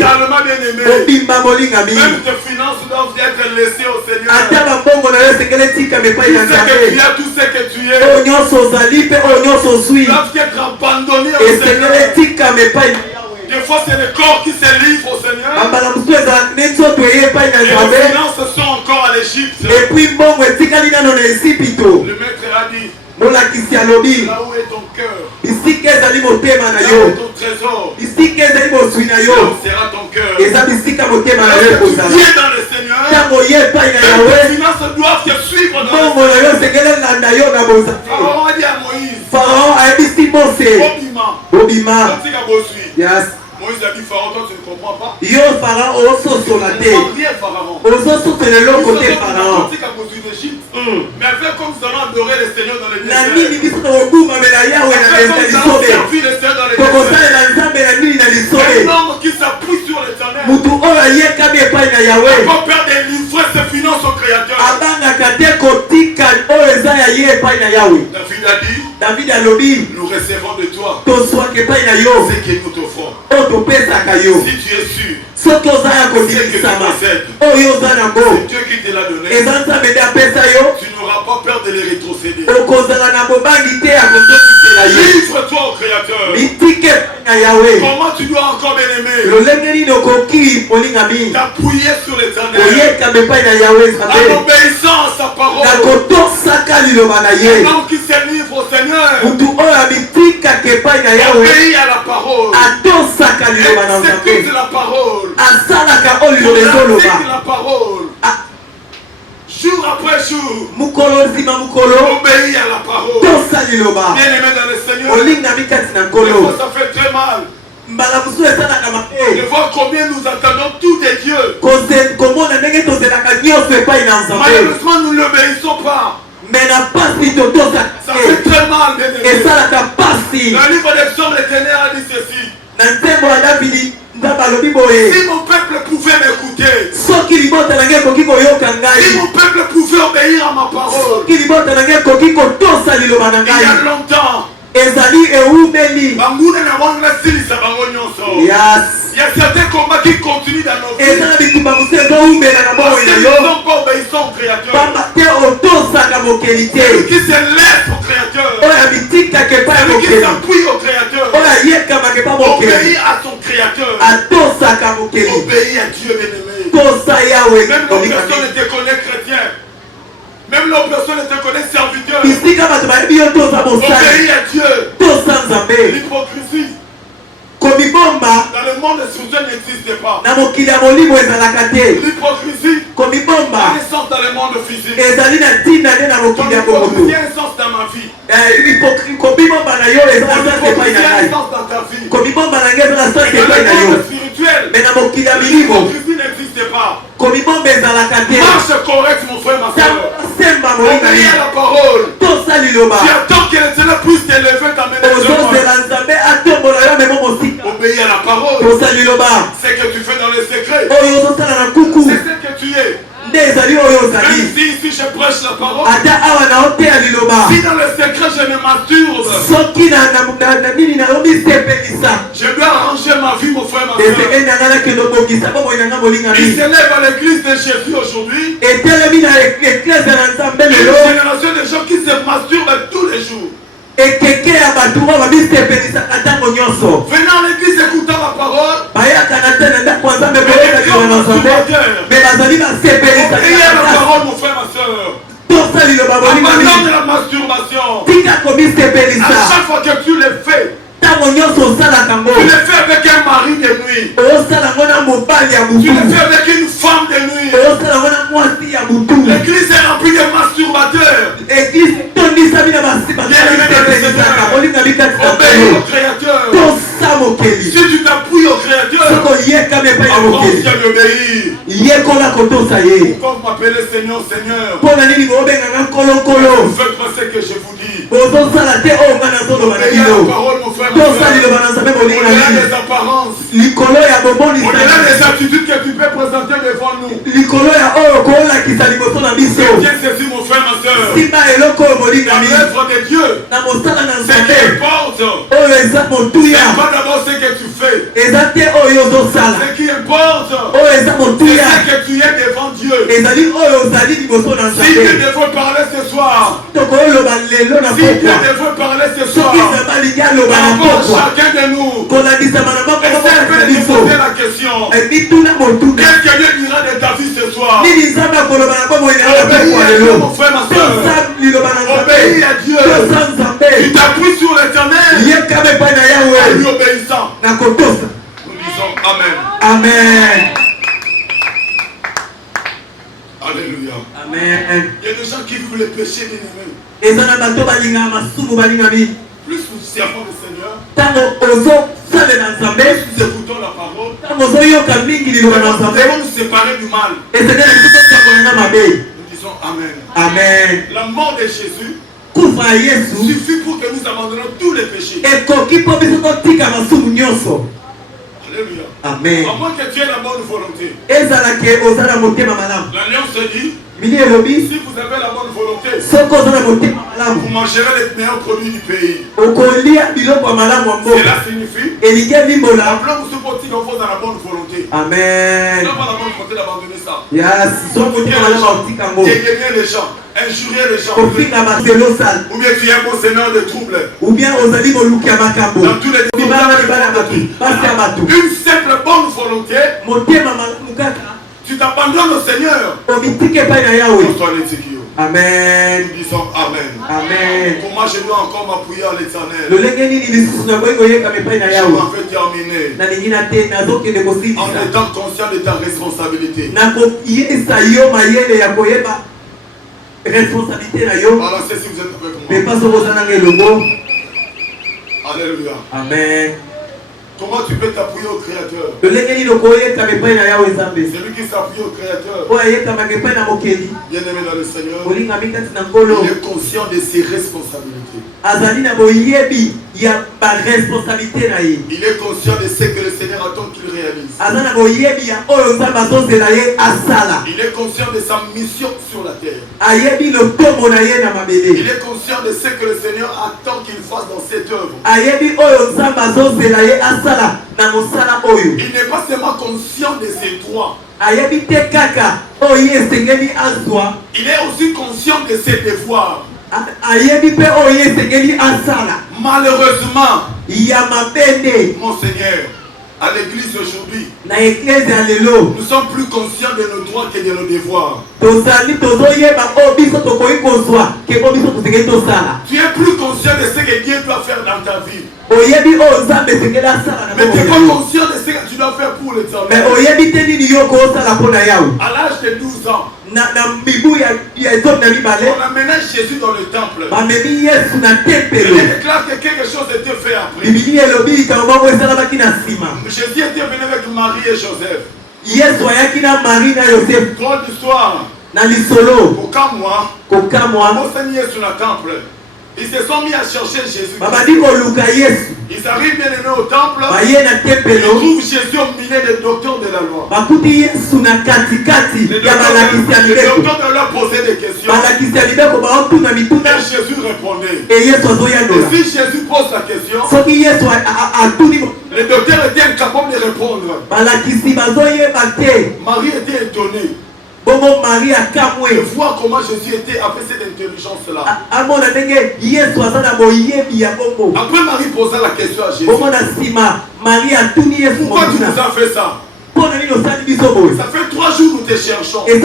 Totalement bien-aimé. Même tes finances doivent être laissées au Seigneur. Tout ce que tu es doivent être abandonnés au Seigneur. Des fois, c'est le corps qui se livre au Seigneur. Les finances sont encore à l'Égypte. Le maître a dit, là où est ton cœur, là où est ton trésor, là où sera ton cœur. Lorsque tu viens dans le Seigneur, les finances doivent te suivre dans le Seigneur. Pharaon a dit à Moïse, Obima. Yes. Moïse a dit, Pharaon, toi tu ne comprends pas. Yo Pharaon oso solate. Oso soutenir le côté Pharaon. Mais avec comme nous allons adorer le Seigneur dans les désert. Un homme qui s'appuie sur l'éternel. Pour perdre des livres ses finances au Créateur. David a dit, nous recevons de toi ce que nous t'offrons. Si tu es sûr, c'est que tu possèdes. C'est Dieu qui te l'a donné. Tu n'auras pas peur de les rétrocéder. Livre-toi au Créateur. Comment tu dois encore bien-aimer t'appuyer sur l'éternel en obéissant à sa parole. Un homme qui se livre au Seigneur obéit à la parole. Exécute la parole. Pratique la parole. Jour jour après jour, obéis à la parole. Bien-aimé dans le Seigneur, ça fait très mal de voir combien nous attendons tout de Dieu. Malheureusement, nous ne l'obéissons pas. Ça fait très mal, bien-aimé. Dans le livre des Psaumes, l'Éternel a dit ceci. Si mon peuple pouvait m'écouter, si mon peuple pouvait obéir à ma parole, il y a longtemps, il y a certains combats qui continuent dans nos vies parce qu'ils ne sont pas obéissants au Créateur. Celui qui se lève au Créateur, celui qui s'appuie au Créateur, obéit à son Créateur, obéit à Dieu, bien-aimé. Même nos personnes ne te connaissent chrétien, même nos personnes ne te connaissent serviteur, obéis à Dieu. L'hypocrisie dans le monde spirituel n'existe pas. L'hypocrisie a un sens dans le monde physique. L'hypocrisie a un sens dans ma vie. L'hypocrisie a un sens dans ta vie. Mais dans le monde spirituel, l'hypocrisie n'existe pas. Marche correct, mon frère, ma soeur. Obéis à la parole. Tu attends que l'Éternel puisse t'élever, t'amener obéis à la parole. C'est que tu fais dans le secret. C'est ce que tu es. Même si ici je prêche la parole, si dans le secret je me masturbe, je dois arranger ma vie, mon frère, ma soeur. Il s'élève à l'église de Jésus aujourd'hui une génération de gens qui se masturbent tous les jours. Venant à l'église écoutant la parole, obéir à la parole, mon frère, ma soeur. Abandonne la masturbation. À chaque fois que tu le fais, tu le fais avec un mari de nuit, tu le fais avec une femme de nuit. L'église est remplie de masturbateurs. Obéis au Créateur. Si tu t'appuies au Créateur, apprends à lui obéir. Pourquoi vous m'appelez Seigneur, Seigneur? Vous faites pas ce que je vous dis. Obéis à la parole, mon frère, ma soeur. Au-delà des apparences, au-delà des attitudes que tu peux présenter devant nous, tiens ceci, mon frère, ma soeur. L'œuvre de Dieu, ce qui importe, c'est pas d'abord ce que tu fais. Ce qui importe, c'est ce que tu es devant Dieu. Si Dieu devrait parler ce soir, si Dieu devrait parler ce soir, par rapport à chacun de nous, essaie un peu de te poser la question. Qu'est-ce que Dieu dira de ta vie ce soir? Obéis à Dieu, mon frère, ma soeur. Obéis à Dieu. Tu t'appuies sur l'Éternel en lui obéissant. Nous disons Amen. Amen. Alléluia. Amen. Il y a des gens qui vivent le péché, bien-aimés. Plus nous servons le Seigneur, plus nous écoutons la parole, nous devons nous séparer du mal. Nous disons Amen. Amen. La mort de Jésus suffit pour que nous abandonnions tous les péchés. Alléluia. Amen. À moins que tu aies la bonne volonté. L'Alliance dit, si vous avez la bonne volonté, vous mangerez les meilleurs produits du pays. Cela signifie, appelons ce petit enfant dans la bonne volonté. Amen. Non pas la bonne volonté d'abandonner ça. Dégainer les gens, injurier les gens. Ou bien tu es un beau seigneur de troubles. Dans tous les une simple bonne volonté, tu t'abandonnes au Seigneur. Amen. Nous disons Amen. Amen. Comment je dois encore m'appuyer à l'Éternel? Je m'en vais terminer. En étant conscient de ta responsabilité. responsabilité na yo. Balancez si vous êtes avec moi. Mais pas sur vos anangelo. Alléluia. Amen. Comment tu peux t'appuyer au Créateur? Celui qui s'appuie au Créateur, bien-aimé dans le Seigneur, il est conscient de ses responsabilités. Il est conscient de ce que le Seigneur attend qu'il réalise. Il est conscient de sa mission sur la terre. Il est conscient de ce que le Seigneur attend qu'il fasse dans cette œuvre. Il n'est pas seulement conscient de ses droits. Il est aussi conscient de ses devoirs. Malheureusement, mon Seigneur, à l'église aujourd'hui, nous sommes plus conscients de nos droits que de nos devoirs. Tu es plus conscient de ce que Dieu doit faire dans ta vie. Mais tu n'es pas conscient de ce que tu dois faire pour l'éternel. À l'âge de 12 ans, on amenait Jésus dans le temple. Il déclare que quelque chose était fait après. Jésus était venu avec Marie et Joseph. Drôle d'histoire. Aucun mois, sur le temple. Ils se sont mis à chercher Jésus. Ils arrivent bien aimés au temple. Ils trouvent Jésus au milieu des docteurs de la loi. Les docteurs de leur posaient des questions. Et Jésus répondait. Et si Jésus pose la question, les docteurs étaient incapables de répondre. Marie était étonnée. De voir comment Jésus était avec cette intelligence-là. Après, Marie posa la question à Jésus. Pourquoi tu nous as fait ça? Ça fait 3 jours que nous te cherchons. Ton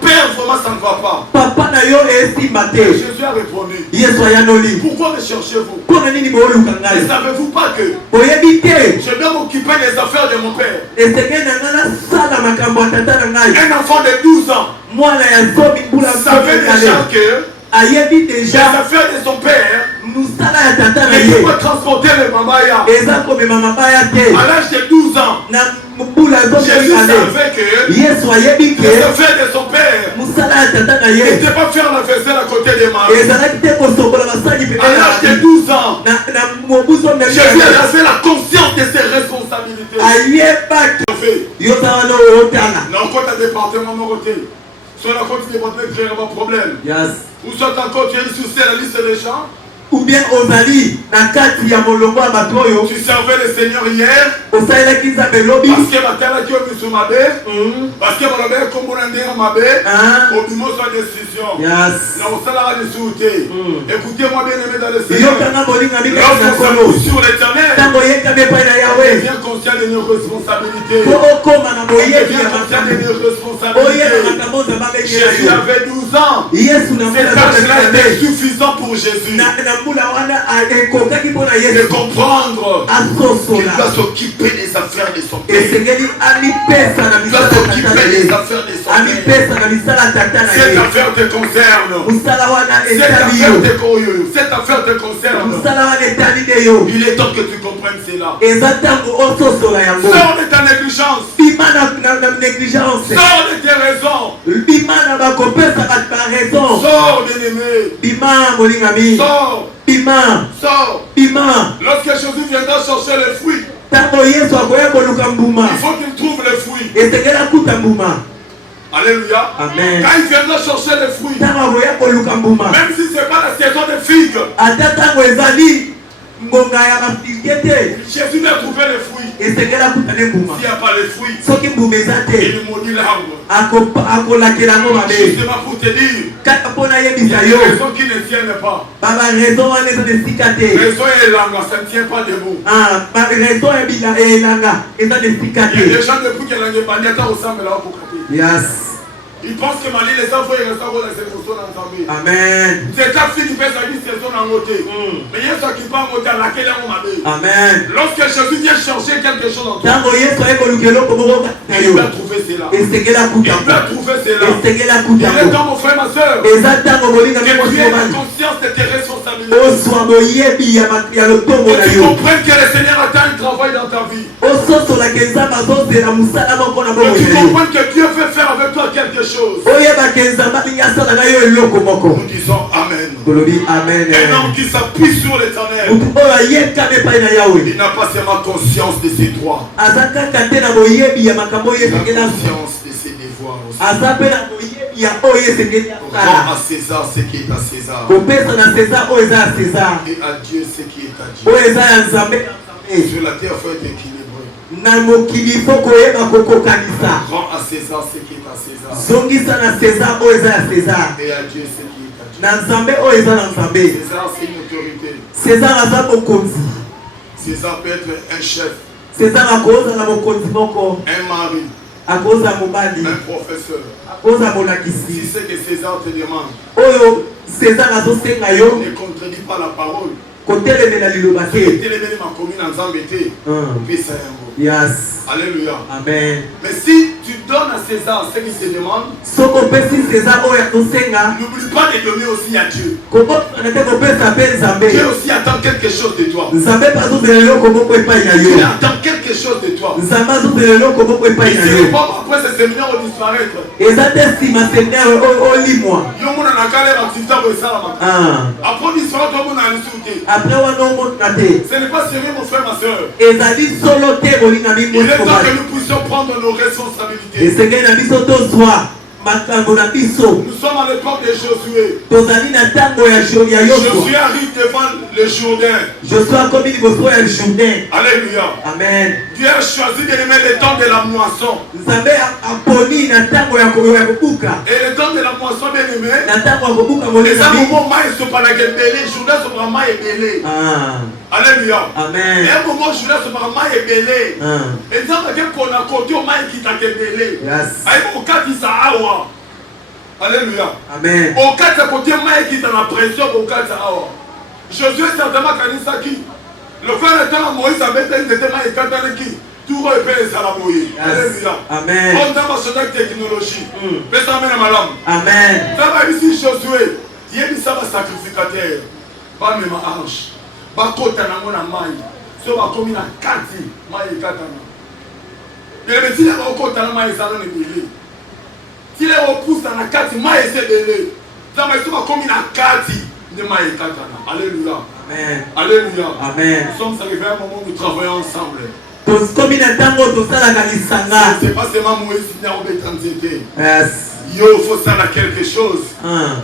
père, vraiment, ça ne va pas. Jésus a répondu. Pourquoi me cherchez-vous? Ne savez-vous pas que je dois m'occuper des affaires de mon père? Un enfant de 12 ans savait déjà que les affaires de son père ne peut pas transporter le mamaya. À l'âge de 12 ans, Jésus savait que les affaires de son père n'étaient pas faire la vaisselle à côté de Marie. À l'âge de 12 ans, Jésus avait la conscience de ses responsabilités. Non, quand tu as département Moroté, soit la côté département créera un problème. Ou soit encore tu es sous la liste des gens. Ou bien Ozali, tu servais le Seigneur hier. Parce que Matala qui est sur ma bête. Parce que mon bête comme on a dit ma bête. Au bimos sa décision. Non, ça l'a discuté. Écoutez-moi bien aimé dans le Seigneur. Lorsqu'on sur l'éternel, on devient conscient de nos responsabilités. On devient conscient de nos responsabilités. Jésus avait 12 ans. Cet âge-là était suffisant pour Jésus. De comprendre qu'il doit s'occuper des affaires de son père. Il doit s'occuper des affaires de son père. Cette affaire te concerne. Cette affaire te concerne. Il est temps que tu comprennes cela. Sors de ta négligence. Sors de tes raisons. Sors, bien-aimé. Sors. Sors. Lorsque Jésus viendra chercher les fruits, il faut qu'il trouve les fruits. Alléluia. Amen. Quand il viendra chercher les fruits, même si ce n'est pas la saison des figues, Jésus va trouver les fruits. S'il n'y a pas les fruits, il maudit l'arbre. Justement pour te dire, il y a des raisons qui ne tiennent pas. Raison est langue, ça ne tient pas debout. Il y a des gens depuis que l'année bannière ressemble là pour côté. Il pense que Mali, les enfants, ils restent dans la sélection dans Zambie. Amen. C'est ta fille qui fait sa vie, c'est son angoté. Mais il y a ceux qui parlent à laquelle on m'a dit. Amen. Lorsque Jésus vient chercher quelque chose en toi, il va trouver cela. Il va trouver cela. Il est dans mon frère, ma soeur. Que tu aies la conscience de tes responsabilités. Que tu comprennes que le Seigneur attend un travail dans ta vie. Que tu comprennes que Dieu veut faire avec toi quelque chose. Nous disons Amen. Un homme qui s'appuie sur l'Éternel, il n'a pas seulement conscience de ses droits, il a conscience de ses devoirs aussi. Rends à César ce qui est à César, et à Dieu ce qui est à Dieu. Sur la terre, il faut être équilibré. Rends à César ce qui est à César, et à Dieu ce qui est à Dieu. César, c'est une autorité. César peut être un chef, un mari, un professeur. Si c'est que César te demande, ne contredis pas la parole. Yes. Alléluia. Amen. Mais si tu donnes à César ce qu'il te demande, n'oublie pas de donner aussi à Dieu. Dieu aussi attend quelque chose de toi. Dieu attend quelque chose de toi. Il se répond après ce séminaire au disparaître. Après disparaître, ce n'est pas sérieux, mon frère, ma soeur. Il est temps que nous puissions prendre nos responsabilités. Nous sommes à l'époque de Josué. Josué arrive devant le Jourdain. Alléluia. Amen. Dieu a choisi de mettre le temps de la moisson. Et le temps de la moisson, bien aimé, les moments où ils sont pas là, les Jourdain sont vraiment ébélés. Alléluia. Amen. Et un moment, Jourdain sont vraiment ébélés. Et dans le cas qu'on a côté au maïs qui t'a ébélé. Au cas qui s'ahawa. Alléluia. Amen. Au cas de côté maïs qui t'a la pression, au cas de s'ahawa. Josué certainement kanisa qui. Le frère étant Moïse avait été maïs qui. Tout va être les salamoyés. Alléluia. Amen. On a besoin de technologie. Mais ça mène à madame. Amen. Ça va ici Josué. Dieu dit ça va sacrificateur. Pas même ange. Pas côté na mona maï. So va comme na kati maï katana. Mais si la côté na maï ça ne belé. Si les repousse dans la kati maï c'est belé. Ça va so va comme na kati de maï katana. Alléluia. Amen. Alléluia. Amen. Nous sommes arrivés à un moment où nous travaillons ensemble. C'est pas seulement Moïse qui n'a pas été. Yes. Il faut ça quelque chose.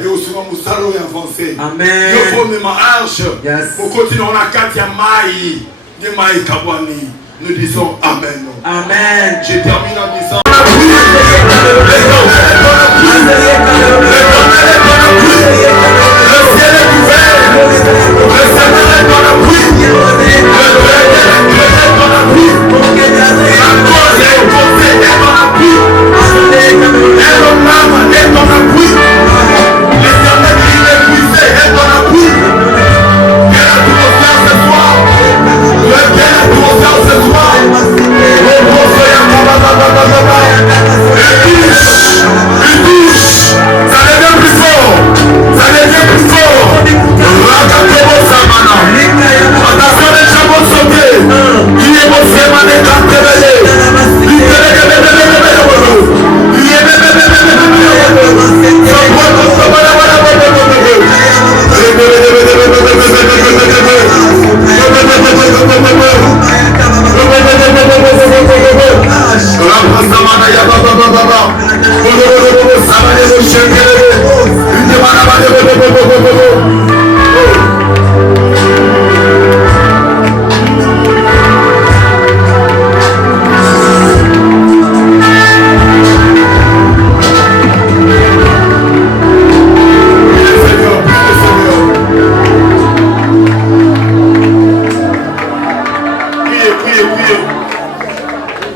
Et au second, nous allons avancer. Amen. Il faut même arche. Yes. Pour continuer, on a quatre maïs. Des maïs kabwani. Nous disons Amen. Amen. Je termine en disant. Le ciel est ouvert. Le Seigneur est dans la pluie. Le Dieu est dans la pluie. La cause est posée est dans la pluie. Et l'homme est dans la pluie. L'éternel qui est puissé est dans la pluie. Viens à tout faire ce soir. Viens à tout faire ce soir. Il touche. Ça devient plus fort. Ça devient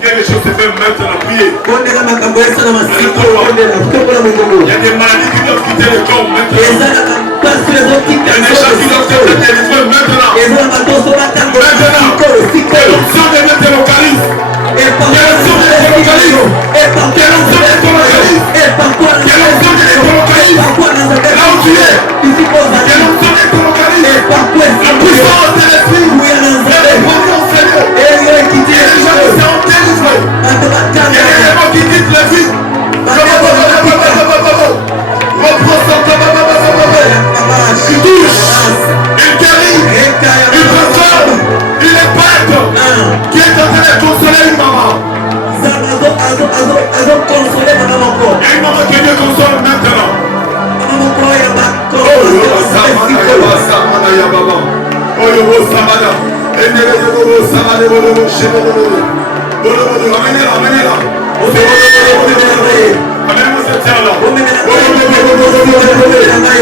quelque chose se fait maintenant, priez. Il y a des maladies qui doivent quitter le corps maintenant. Il y a des gens qui doivent être délivrés maintenant. Maintenant, que l'onction de Dieu te localise. Que l'onction de Dieu te localise. Que l'onction de Dieu te localise. Que l'onction de Dieu te localise. Là où tu es. Que l'onction de Dieu te localise. La puissance de l'esprit. Le premier Seigneur. Il y a des gens qui sont délivrés. Il y a des gens qui quittent la vie. Reprends son il touche, il guérit, il transforme, il épate. Qui est en train de consoler une maman? Il y a une maman que Dieu console maintenant. Amenez-la. Amenez-moi cette terre-là.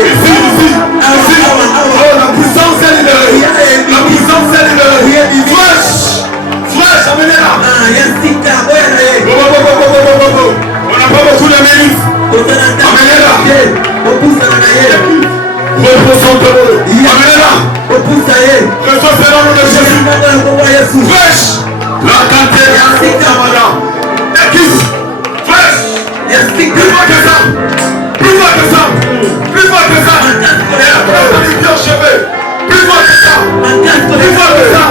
Ici. Oh, la puissance est libérée. La puissance est libérée. Fresh, amenez-la. On n'a pas beaucoup de minutes. Amenez-la. Amenez-la. Reçois cela au nom de Jésus. Fresh. La cantera. Fresh. Plus fort que ça. Plus fort que ça. Et la place de l'Idiot chevet. Plus fort que ça. Plus fort que ça.